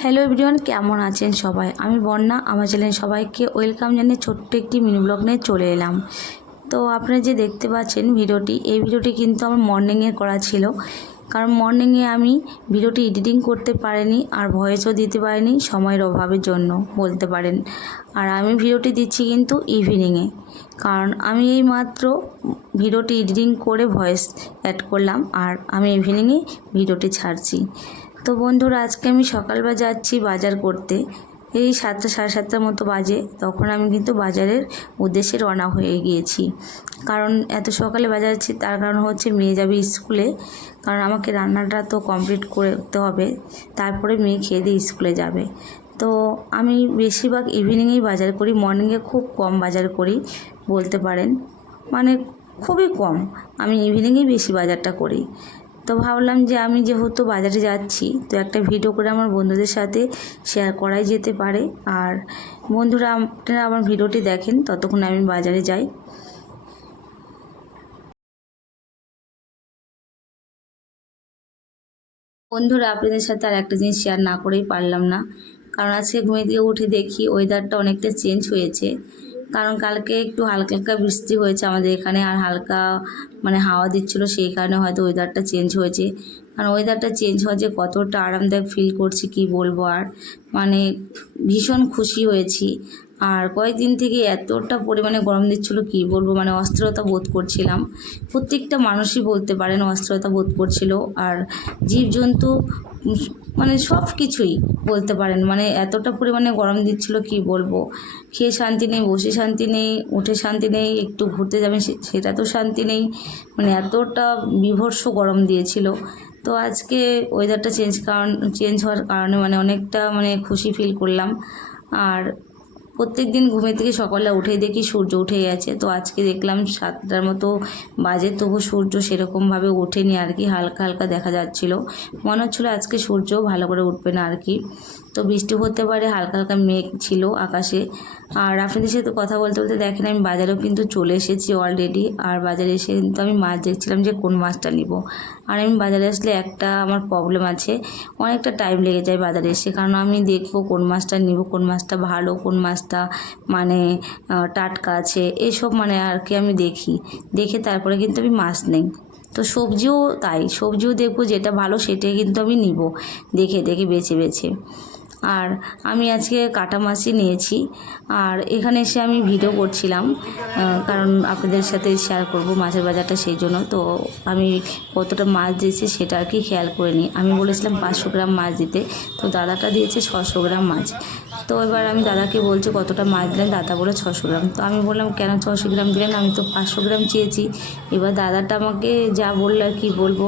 Hello everyone, কেমন আছেন সবাই? আমি বন্যা, আমার চ্যানেলে সবাইকে ওয়েলকাম জানিয়ে ছোট্ট একটি মিনি ব্লগ নিয়ে চলে এলাম। তো আপনারা যে দেখতে পাচ্ছেন এই ভিডিওটি কিন্তু আমার মর্নিংয়ে করা ছিল, কারণ মর্নিংয়ে আমি ভিডিওটি এডিটিং করতে পারিনি আর ভয়েসও দিতে পারিনি সময়ের অভাবের জন্য বলতে পারেন। আর আমি ভিডিওটি দিচ্ছি কিন্তু ইভিনিংয়ে, কারণ আমি এই মাত্র ভিডিওটি এডিটিং করে ভয়েস অ্যাড করলাম আর আমি ইভিনিংয়ে ভিডিওটি ছাড়ছি। তো বন্ধুরা, আজকে আমি সকালবেলা যাচ্ছি বাজার করতে। এই 7টা সাড়ে 7টার মতো বাজে, তখন আমি কিন্তু বাজারের উদ্দেশ্যে রওনা হয়ে গিয়েছি। কারণ এত সকালে বাজার যাচ্ছি তার কারণ হচ্ছে মেয়ে যাবে স্কুলে, কারণ আমাকে রান্নাটা তো কমপ্লিট করতে হবে, তারপরে মেয়ে খেয়ে দিয়ে স্কুলে যাবে। তো আমি বেশিরভাগ ইভিনিংয়েই বাজার করি, মর্নিংয়ে খুব কম বাজার করি বলতে পারেন, মানে খুবই কম। আমি ইভিনিংয়েই বেশি বাজারটা করি। তো ভাবলাম যে আমি যেহেতু বাজারে যাচ্ছি, তো একটা ভিডিও করে আমার বন্ধুদের সাথে শেয়ার করাই যেতে পারে। আর বন্ধুরা, আপনারা আমার ভিডিওটি দেখেন, ততক্ষণ আমি বাজারে যাই। বন্ধুরা, আপনাদের সাথে আর একটা জিনিস শেয়ার না করেই পারলাম না, কারণ আজকে ঘুমিয়ে দিয়ে উঠে দেখি ওয়েদারটা অনেকটা চেঞ্জ হয়েছে। কারণ কালকে একটু হালকা হালকা বৃষ্টি হয়েছে আমাদের এখানে, আর হালকা হাওয়া দিচ্ছিল, সেই কারণে হয়তো ওয়েদারটা চেঞ্জ হয়েছে। কারণ ওয়েদারটা চেঞ্জ হওয়া যে কতটা আরামদায়ক ফিল করছি কি বলবো। আর ভীষণ খুশি হয়েছি। আর কয়েকদিন থেকে এতটা পরিমাণে গরম দিচ্ছিল কি বলবো, অস্থিরতা বোধ করছিলাম। প্রত্যেকটা মানুষই বলতে পারেন অস্থিরতা বোধ করছিল। আর জীবজন্তু সব কিছুই বলতে পারেন, এতটা পরিমাণে গরম দিচ্ছিল কি বলবো। খেয়ে শান্তি নেই, বসে শান্তি নেই, উঠে শান্তি নেই, একটু ঘুরতে যাবেন সেটা তো শান্তি নেই। এতটা বীভৎস গরম দিয়েছিল। তো আজকে ওয়েদারটা চেঞ্জ হওয়ার কারণে অনেকটা খুশি ফিল করলাম। আর প্রত্যেক দিন ঘুমে থেকে সকালে উঠেই দেখি সূর্য উঠে গেছে। তো আজকে দেখলাম 7টার মতো বাজে, তবু সূর্য সেরকমভাবে ওঠেনি আর কি, হালকা হালকা দেখা যাচ্ছিল। মনে হচ্ছিলো আজকে সূর্য ভালো করে উঠবে না আর কি। তো বৃষ্টি হতে পারে, হালকা হালকা মেঘ ছিল আকাশে। আর আপনাদের সাথে কথা বলতে বলতে দেখেন আমি বাজারেও কিন্তু চলে এসেছি অলরেডি। আর বাজারে এসে কিন্তু আমি মাছ দেখছিলাম যে কোন মাছটা নিব। আর আমি বাজারে আসলে একটা আমার প্রবলেম আছে, অনেকটা টাইম লেগে যায় বাজারে এসে, কারণ আমি দেখবো কোন মাছটা নিব, কোন মাছটা ভালো, কোন মাছটা টাটকা আছে, এসব আর কি আমি দেখে তারপরে কিন্তু আমি মাছ নেই। তো সবজিও তাই, সবজিও দেখবো যেটা ভালো সেটাই কিন্তু আমি নিব, দেখে দেখে বেছে বেছে। আর আমি আজকে কাটা মাছই নিয়েছি। আর এখানে এসে আমি ভিডিও করছিলাম, কারণ আপনাদের সাথে শেয়ার করব মাছের বাজারটা, সেই জন্য। তো আমি কতটা মাছ দিয়েছি সেটা আর কি খেয়াল করে নিই। আমি বলেছিলাম 500 গ্রাম মাছ দিতে, তো দাদাটা দিয়েছে 600 গ্রাম মাছ। তো এবার আমি দাদাকে বলছি কতটা মাছ দিলেন, দাদা বলে 600 গ্রাম। তো আমি বললাম কেন 600 গ্রাম দিলেন, আমি তো 500 গ্রাম চেয়েছি। এবার দাদাটা আমাকে যা বললো আর কি বলবো,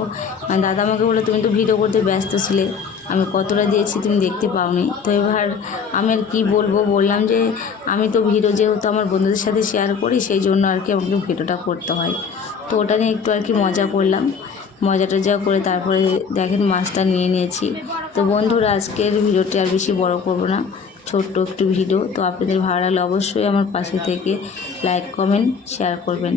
দাদা আমাকে বললো তুমি তো ভিডিও করতে ব্যস্ত ছিলে, আমি কতটা দিয়েছি তুমি দেখতে পাওনি। তো এবার আমি আর কী বলবো, বললাম যে আমি তো ভিডিও যেহেতু আমার বন্ধুদের সাথে শেয়ার করি, সেই জন্য আর কি আমাকে ভিডিওটা করতে হয়। তো ওটা নিয়ে একটু আর কি মজা করলাম, মজা করে তারপরে দেখেন মাছটা নিয়ে নিয়েছি। তো বন্ধুরা, আজকের ভিডিওটি আর বেশি বড় করব না, ছোট্ট একটু ভিডিও। তো আপনাদের ভালো লাগলে অবশ্যই আমার পাশে থেকে লাইক কমেন্ট শেয়ার করবেন।